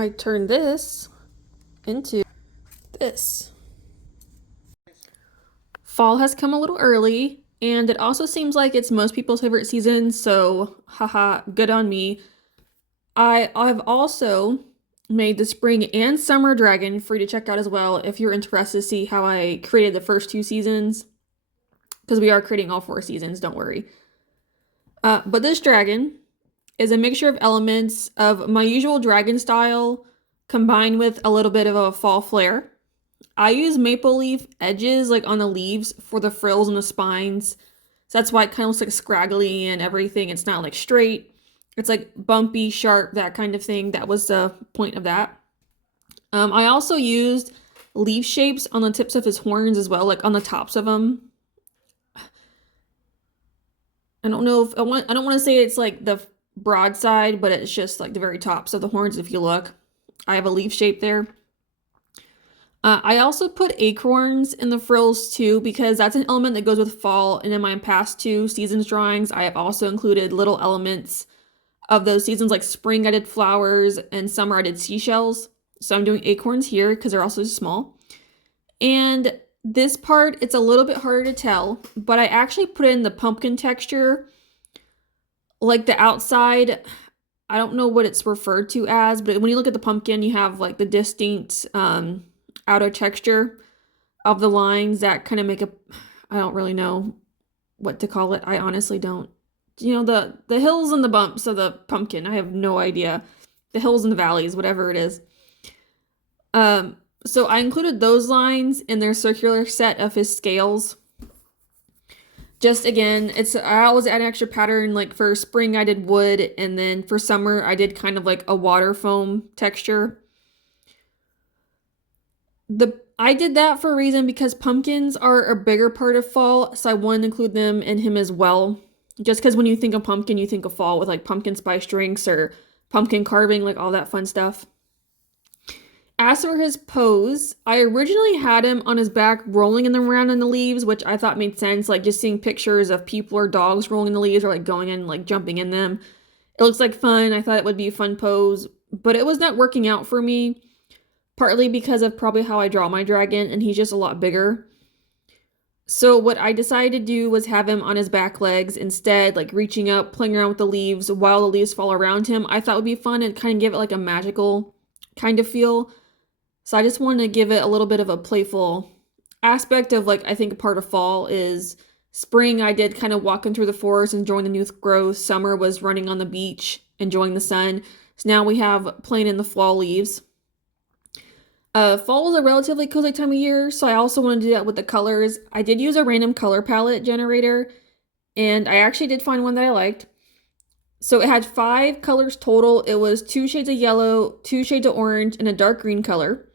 I turn this into this. Fall has come a little early, and it also seems like it's most people's favorite season, so haha, good on me. I've also made the spring and summer dragon for you to check out as well if you're interested to see how I created the first two seasons, because we are creating all four seasons, don't worry. But this dragon is a mixture of elements of my usual dragon style combined with a little bit of a fall flair. I use maple leaf edges like on the leaves for the frills and the spines. So that's why it kind of looks like scraggly and everything. It's not like straight. It's like bumpy, sharp, that kind of thing. That was the point of that. I also used leaf shapes on the tips of his horns as well, like on the tops of them. I don't know if I don't want to say it's like the broad side, but it's just like the very tops of the horns. If you look, I have a leaf shape there. I also put acorns in the frills too, because that's an element that goes with fall. And in my past two seasons drawings, I have also included little elements of those seasons. Like spring, I did flowers, and summer, I did seashells. So I'm doing acorns here because they're also small. And this part, it's a little bit harder to tell, but I actually put in the pumpkin texture. Like the outside, I don't know what it's referred to as, but when you look at the pumpkin, you have like the distinct outer texture of the lines that kind of make I don't really know what to call it. I honestly don't. You know, the hills and the bumps of the pumpkin, I have no idea. The hills and the valleys, whatever it is. So I included those lines in their circular set of his scales. Just again, I always add an extra pattern. Like for spring, I did wood, and then for summer, I did kind of like a water foam texture. I did that for a reason because pumpkins are a bigger part of fall, so I wanted to include them in him as well. Just because when you think of pumpkin, you think of fall with like pumpkin spice drinks or pumpkin carving, like all that fun stuff. As for his pose, I originally had him on his back rolling around in the leaves, which I thought made sense, like just seeing pictures of people or dogs rolling in the leaves or like going in, like jumping in them. It looks like fun. I thought it would be a fun pose, but it was not working out for me, partly because of probably how I draw my dragon, and he's just a lot bigger. So what I decided to do was have him on his back legs instead, like reaching up, playing around with the leaves while the leaves fall around him. I thought would be fun and kind of give it like a magical kind of feel. So I just wanted to give it a little bit of a playful aspect of, like, I think a part of fall is spring. I did kind of walking through the forest, enjoying the new growth. Summer was running on the beach, enjoying the sun. So now we have playing in the fall leaves. Fall is a relatively cozy time of year, so I also want to do that with the colors. I did use a random color palette generator, and I actually did find one that I liked. So it had 5 colors total. It was 2 shades of yellow, 2 shades of orange, and a dark green color.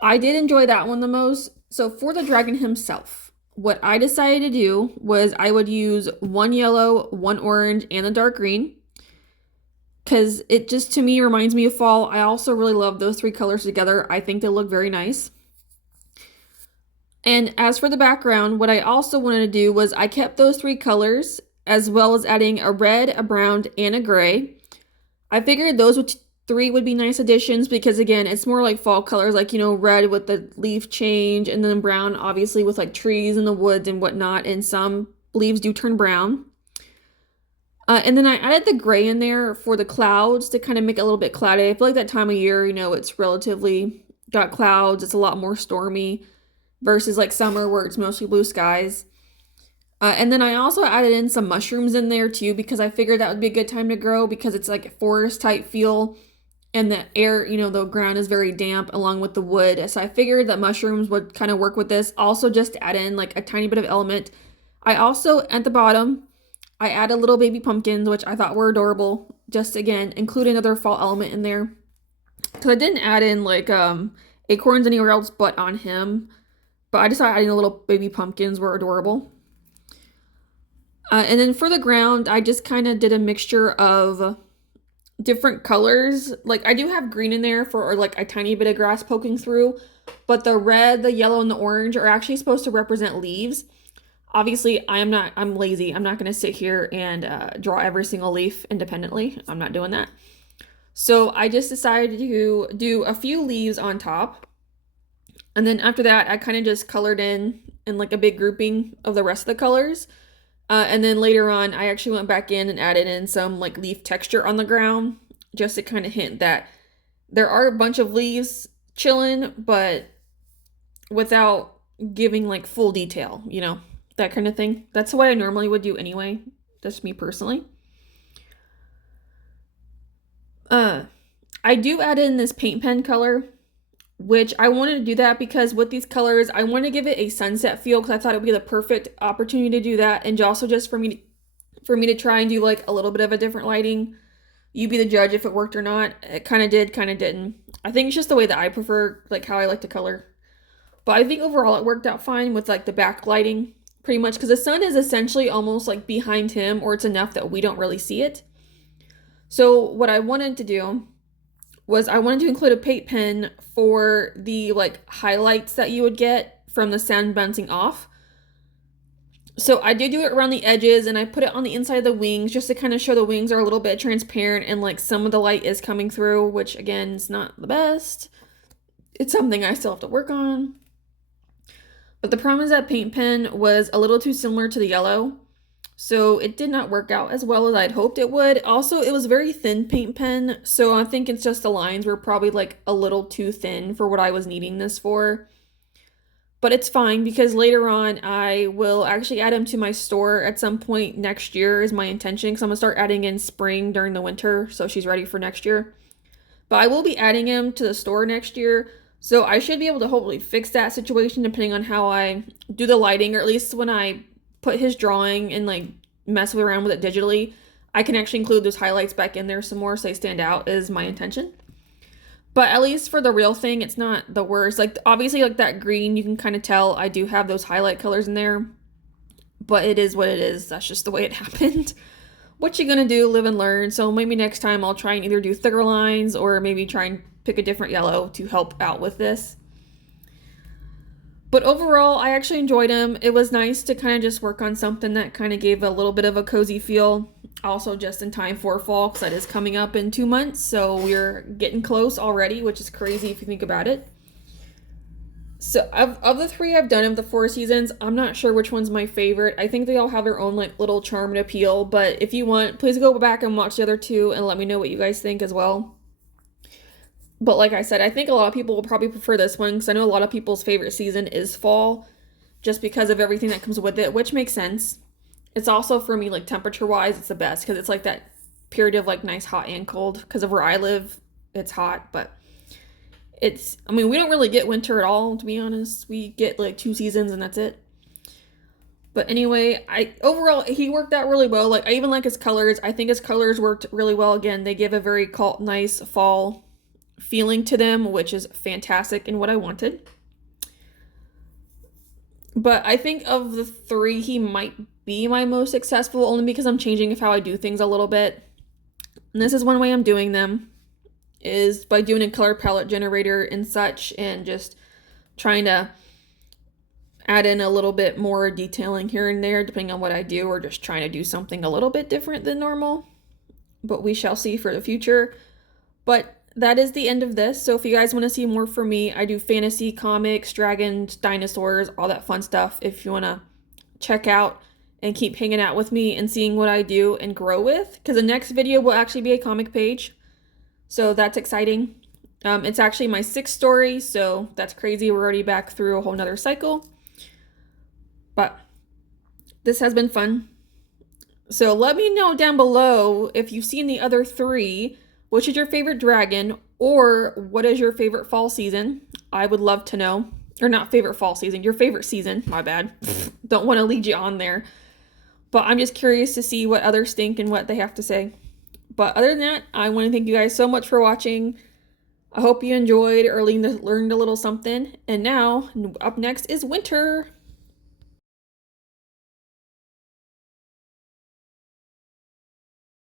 I did enjoy that one the most. So for the dragon himself, what I decided to do was I would use 1 yellow, 1 orange, and a dark green, because it just, to me, reminds me of fall. I also really love those 3 colors together. I think they look very nice. And as for the background, what I also wanted to do was I kept those 3 colors, as well as adding a red, a brown, and a gray. I figured those 3 would be nice additions because, again, it's more like fall colors, like, you know, red with the leaf change, and then brown, obviously, with like trees in the woods and whatnot, and some leaves do turn brown. And then I added the gray in there for the clouds to kind of make it a little bit cloudy. I feel like that time of year, you know, it's relatively got clouds. It's a lot more stormy versus like summer where it's mostly blue skies. And then I also added in some mushrooms in there too, because I figured that would be a good time to grow because it's like a forest type feel and the air, you know, the ground is very damp along with the wood. So I figured that mushrooms would kind of work with this. Also just to add in like a tiny bit of element. I also, at the bottom, I added little baby pumpkins, which I thought were adorable. Just, again, include another fall element in there. Because I didn't add in, like, acorns anywhere else but on him. But I just thought adding the little baby pumpkins were adorable. And then for the ground, I just kind of did a mixture of different colors. Like, I do have green in there for, or like, a tiny bit of grass poking through. But the red, the yellow, and the orange are actually supposed to represent leaves. Obviously, I'm lazy. I'm not going to sit here and draw every single leaf independently. I'm not doing that. So I just decided to do a few leaves on top. And then after that, I kind of just colored in like a big grouping of the rest of the colors. And then later on, I actually went back in and added in some like leaf texture on the ground just to kind of hint that there are a bunch of leaves chilling, but without giving like full detail, that kind of thing. That's the way I normally would do anyway. That's me personally. I do add in this paint pen color, which I wanted to do that because with these colors, I want to give it a sunset feel because I thought it would be the perfect opportunity to do that, and also just for me to try and do like a little bit of a different lighting. You be the judge if it worked or not. It kind of did, kind of didn't. I think it's just the way that I prefer, like how I like to color. But I think overall it worked out fine with like the backlighting, pretty much because the sun is essentially almost like behind him, or it's enough that we don't really see it. So what I wanted to do was I wanted to include a paint pen for the like highlights that you would get from the sun bouncing off. So I did do it around the edges, and I put it on the inside of the wings just to kind of show the wings are a little bit transparent and like some of the light is coming through, which again is not the best. It's something I still have to work on. But the problem is that paint pen was a little too similar to the yellow, so it did not work out as well as I'd hoped it would. Also, it was very thin paint pen, so I think it's just the lines were probably like a little too thin for what I was needing this for. But it's fine because later on I will actually add them to my store at some point next year is my intention, because I'm going to start adding in spring during the winter so she's ready for next year. But I will be adding him to the store next year, so I should be able to hopefully fix that situation depending on how I do the lighting, or at least when I put his drawing and like mess around with it digitally, I can actually include those highlights back in there some more so they stand out is my intention. But at least for the real thing, it's not the worst. Like obviously like that green, you can kind of tell I do have those highlight colors in there, but it is what it is. That's just the way it happened. What you gonna do, live and learn. So maybe next time I'll try and either do thicker lines or maybe try and pick a different yellow to help out with this. But overall, I actually enjoyed them. It was nice to kind of just work on something that kind of gave a little bit of a cozy feel. Also just in time for fall, because that is coming up in 2 months. So we're getting close already, which is crazy if you think about it. So of the 3 I've done of the 4 seasons, I'm not sure which one's my favorite. I think they all have their own like little charm and appeal. But if you want, please go back and watch the other 2 and let me know what you guys think as well. But like I said, I think a lot of people will probably prefer this one because I know a lot of people's favorite season is fall just because of everything that comes with it, which makes sense. It's also, for me, like temperature-wise, it's the best because it's like that period of like nice hot and cold. Because of where I live, it's hot, but we don't really get winter at all, to be honest. We get like 2 seasons and that's it. But anyway, overall, he worked out really well. Like, I even like his colors. I think his colors worked really well. Again, they give a very nice fall feeling to them, which is fantastic and what I wanted. But I think of the 3, he might be my most successful, only because I'm changing how I do things a little bit. And this is one way I'm doing them, is by doing a color palette generator and such, and just trying to add in a little bit more detailing here and there depending on what I do, or just trying to do something a little bit different than normal. But we shall see for the future. But that is the end of this. So if you guys want to see more from me, I do fantasy, comics, dragons, dinosaurs, all that fun stuff. If you want to check out and keep hanging out with me and seeing what I do and grow with, because the next video will actually be a comic page. So that's exciting. It's actually my 6th story, so that's crazy. We're already back through a whole nother cycle. But this has been fun. So let me know down below if you've seen the other 3. Which is your favorite dragon, or what is your favorite fall season? I would love to know. Or not favorite fall season, your favorite season. My bad. Don't want to lead you on there. But I'm just curious to see what others think and what they have to say. But other than that, I want to thank you guys so much for watching. I hope you enjoyed or learned a little something. And now, up next is winter.